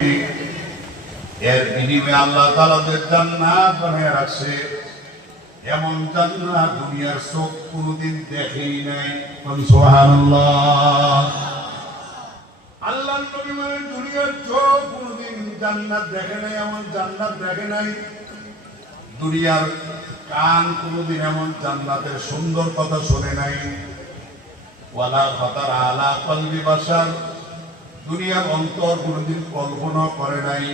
এর বিনিময়ে আল্লাহ তাআলা যে জান্নাত বানিয়ে রাখছে, এমন জান্নাত দুনিয়ার চোখ কোনোদিন দেখেই নাই। সুবহানাল্লাহ। আল্লাহর নবী বলেন দুনিয়ার চোখ কোনোদিন জান্নাত দেখে নাই, এমন জান্নাত দেখে নাই। দুনিয়ার কান কোনোদিন এমন জান্নাতের সুন্দর কথা শোনে নাই। ওয়ালা খাতারা আলা কলবি বাশার, দুনিয়ার অন্তর কোনোদিন কল্পনা করে নাই।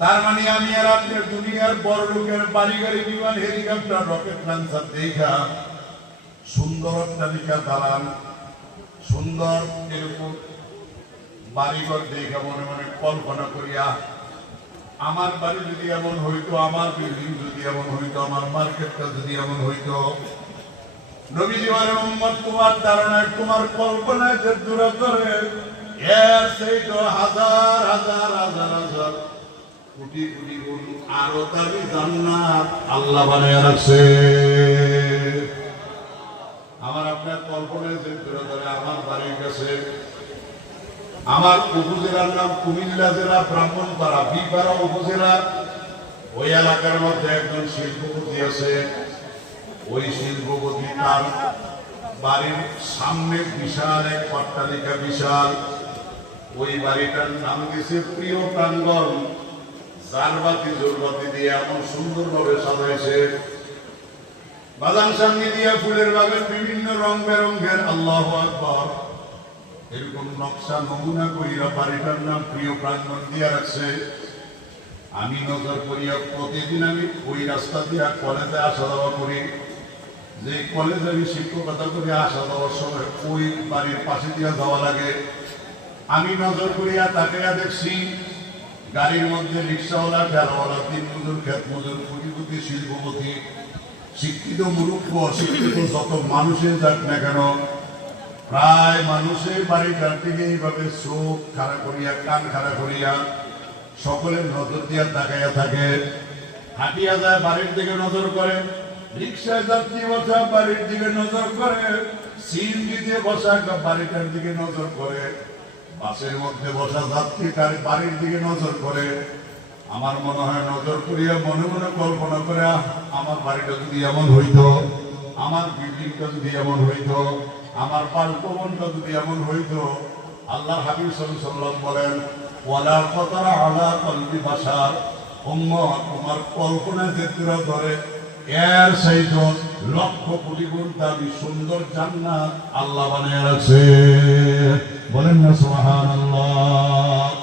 তার মানে আমি আর আপনি দুনিয়ার বড় লোকের বাড়ি গাড়ি, বিমান, হেলিকপ্টার, রকেট লঞ্চার দেখা, সুন্দর অট্টালিকা, দালান, সুন্দর এরকম বাড়িঘর দেখা মনে মনে কল্পনা করিয়া, আমার বাড়ি যদি এমন হইতো, আমার বিল্ডিং যদি এমন হইতো, আমার মার্কেটটা যদি এমন হইতো। নবীজি বলেন উম্মত তোমার ধারণায়, তোমার কল্পনায় যে দূর করে, এর সেই তো হাজার হাজার হাজার হাজার কোটি কোটি গুণ আরো দামি জান্নাত আল্লাহ বানিয়ে রাখছে। আমার আপনার কল্পনায় যে দূর করে, আমার বাড়ির কাছে, আমার উপজেলার নাম কুমিল্লা জেলা, ব্রাহ্মণপাড়া, বিপাড়া উপজেলা। ওই এলাকার মধ্যে একজন শিল্পপতি আছে। ওই শিল্পপতি তার বাড়ির সামনে বিশাল এক অট্টালিকা, বিশাল। ওই বাড়িটার নাম দিয়েছে প্রিয় প্রাঙ্গণ। জারবাতি জোরবাতি দিয়ে এমন সুন্দরভাবে সাজাইছে। বাগান সামনে দিয়ে ফুলের বাগান, বিভিন্ন রং বেরঙের, আল্লাহু আকবার, এরকম নকশা নমুনা করিয়া বাড়িটার নাম প্রিয় প্রাঙ্গণ দিয়া রাখছে। আমি নজর করিয়া প্রতিদিন আমি ওই রাস্তা দিয়া কলেজে আসা যাওয়া করি। যে কলেজে আমি শিক্ষকতা করে আসা যাওয়ার সময় ওই বাড়ির পাশে দিয়া যাওয়া লাগে। আমি নজর করিয়া তাকিয়া দেখছি গাড়ির মধ্যে রিক্সাওয়ালা, ঠেলাওয়ালা, দিন মজুর, খেত মজুর, কোটিপতি, শিল্পপতি, শিক্ষিত, মূর্খ, অশিক্ষিত যত মানুষের যাক না কেন, প্রায় মানুষের বাড়িটার দিকে এইভাবে চোখ খাড়া করিয়া, কান খাড়া করিয়া সকলের নজর দিয়া তাকাইয়া থাকে। হাঁটিয়া যায়, বাড়ির দিকে নজর করে। রিক্সায় যাত্রী বসা, বাড়ির দিকে নজর করে। সিএনজিতে বসা, বাড়িটার দিকে নজর করে। বাসের মধ্যে বসা যাত্রী তার বাড়ির দিকে নজর করে। আমার মনে হয় নজর করিয়া মনে মনে কল্পনা করে, আমার বাড়িটা যদি এমন হইতো, আমার বিল্ডিংটা যদি এমন হইতো, আমার বাসভবনটা যদি এমন হইতো। আল্লাহ হাবিব সাল্লাল্লাহু আলাইহি ওয়াসাল্লাম বলেন ওয়ালা খাতারা আলা কলবি বাশার, উম্মত তোমার কল্পনা যে দূর করে, এর সাইজ লক্ষ কোটি গুণ দামি সুন্দর জান্নাত আল্লাহ বানিয়ে রাখছে। বলেন না সুবহানাল্লাহ।